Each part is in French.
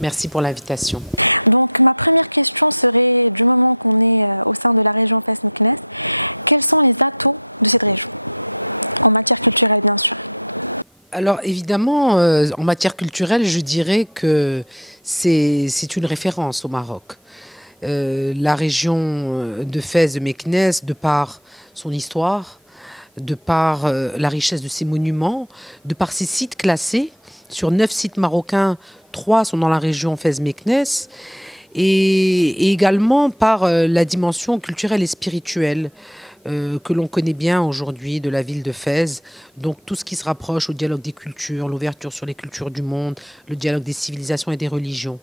Merci pour l'invitation. Alors évidemment, en matière culturelle, je dirais que c'est une référence au Maroc. La région de Fès, de Meknès, de par son histoire, de par la richesse de ses monuments, de par ses sites classés. Sur 9 sites marocains, 3 sont dans la région Fès-Meknès. Et également par la dimension culturelle et spirituelle que l'on connaît bien aujourd'hui de la ville de Fès. Donc tout ce qui se rapproche au dialogue des cultures, l'ouverture sur les cultures du monde, le dialogue des civilisations et des religions.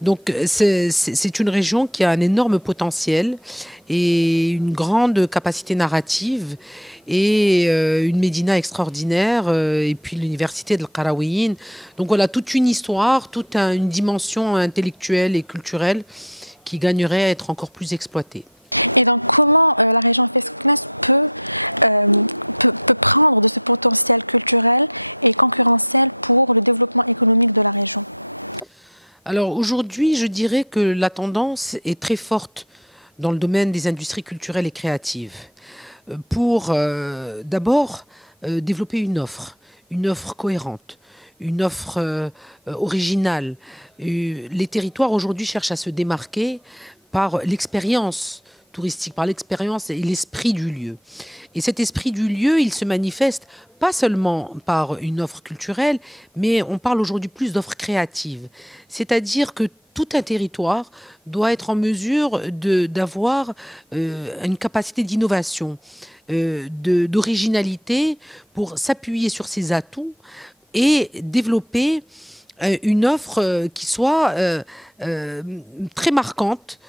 Donc c'est une région qui a un énorme potentiel et une grande capacité narrative et une médina extraordinaire et puis l'université de l'Qarawiyin. Donc voilà, toute une histoire, toute une dimension intellectuelle et culturelle qui gagnerait à être encore plus exploitée. Alors aujourd'hui, je dirais que la tendance est très forte dans le domaine des industries culturelles et créatives. Pour d'abord développer une offre cohérente, une offre originale. Les territoires aujourd'hui cherchent à se démarquer par l'expérience touristique, par l'expérience et l'esprit du lieu. Et cet esprit du lieu, il se manifeste pas seulement par une offre culturelle, mais on parle aujourd'hui plus d'offres créatives. C'est-à-dire que tout un territoire doit être en mesure d'avoir une capacité d'innovation, d'originalité pour s'appuyer sur ses atouts et développer une offre qui soit très marquante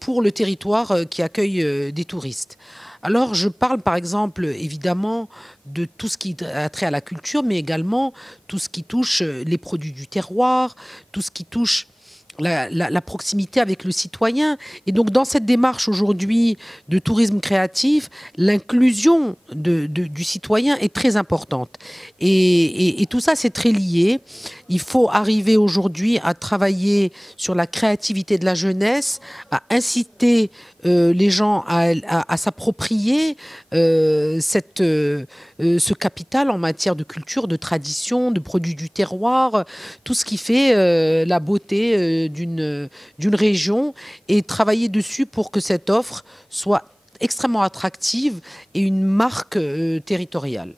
pour le territoire qui accueille des touristes. Alors, je parle par exemple, évidemment, de tout ce qui a trait à la culture, mais également tout ce qui touche les produits du terroir, tout ce qui touche la proximité avec le citoyen. Et donc, dans cette démarche aujourd'hui de tourisme créatif, l'inclusion du citoyen est très importante. Et tout ça, c'est très lié. Il faut arriver aujourd'hui à travailler sur la créativité de la jeunesse, à inciter les gens à s'approprier ce capital en matière de culture, de tradition, de produits du terroir, tout ce qui fait la beauté d'une région et travailler dessus pour que cette offre soit extrêmement attractive et une marque territoriale.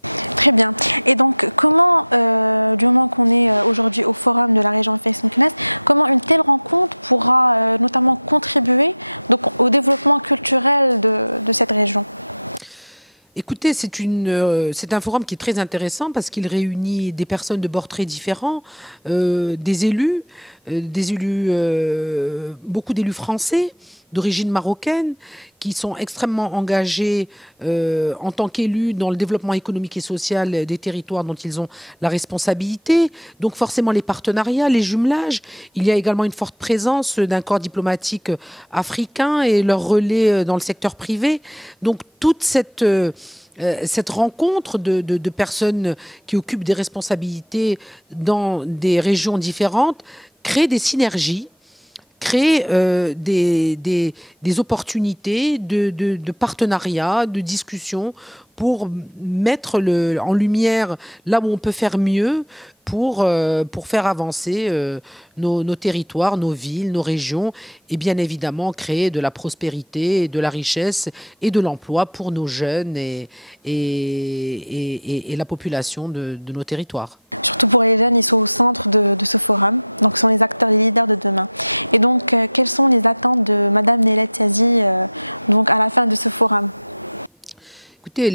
Écoutez, c'est un forum qui est très intéressant parce qu'il réunit des personnes de bords très différents, des élus, beaucoup d'élus français d'origine marocaine qui sont extrêmement engagés en tant qu'élus dans le développement économique et social des territoires dont ils ont la responsabilité. Donc forcément les partenariats, les jumelages. Il y a également une forte présence d'un corps diplomatique africain et leur relais dans le secteur privé. Donc toute cette rencontre de personnes qui occupent des responsabilités dans des régions différentes crée des synergies, crée des opportunités de partenariat, de discussion pour mettre en lumière là où on peut faire mieux pour faire avancer nos territoires, nos villes, nos régions et bien évidemment créer de la prospérité, de la richesse et de l'emploi pour nos jeunes et la population de nos territoires. Écoutez,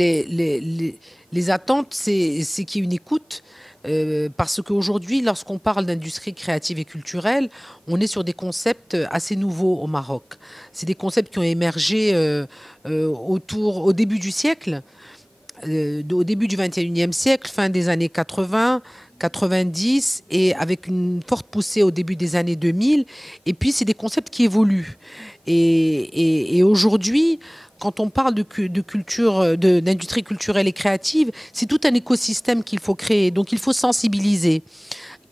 les attentes, c'est qu'il y ait une écoute. Parce qu'aujourd'hui, lorsqu'on parle d'industrie créative et culturelle, on est sur des concepts assez nouveaux au Maroc. C'est des concepts qui ont émergé au début du siècle, au début du 21e siècle, fin des années 80, 90, et avec une forte poussée au début des années 2000. Et puis, c'est des concepts qui évoluent. Et aujourd'hui, quand on parle de culture, d'industrie culturelle et créative, c'est tout un écosystème qu'il faut créer. Donc il faut sensibiliser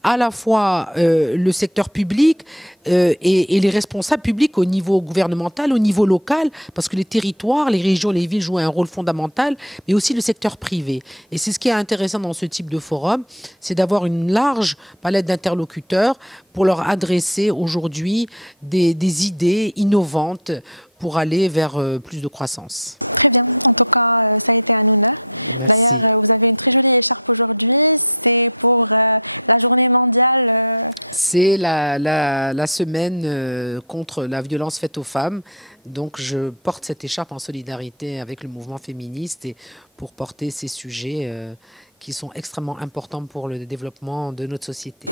à la fois le secteur public et les responsables publics au niveau gouvernemental, au niveau local, parce que les territoires, les régions, les villes jouent un rôle fondamental, mais aussi le secteur privé. Et c'est ce qui est intéressant dans ce type de forum, c'est d'avoir une large palette d'interlocuteurs pour leur adresser aujourd'hui des idées innovantes pour aller vers plus de croissance. Merci. C'est la semaine contre la violence faite aux femmes. Donc, je porte cette écharpe en solidarité avec le mouvement féministe et pour porter ces sujets qui sont extrêmement importants pour le développement de notre société.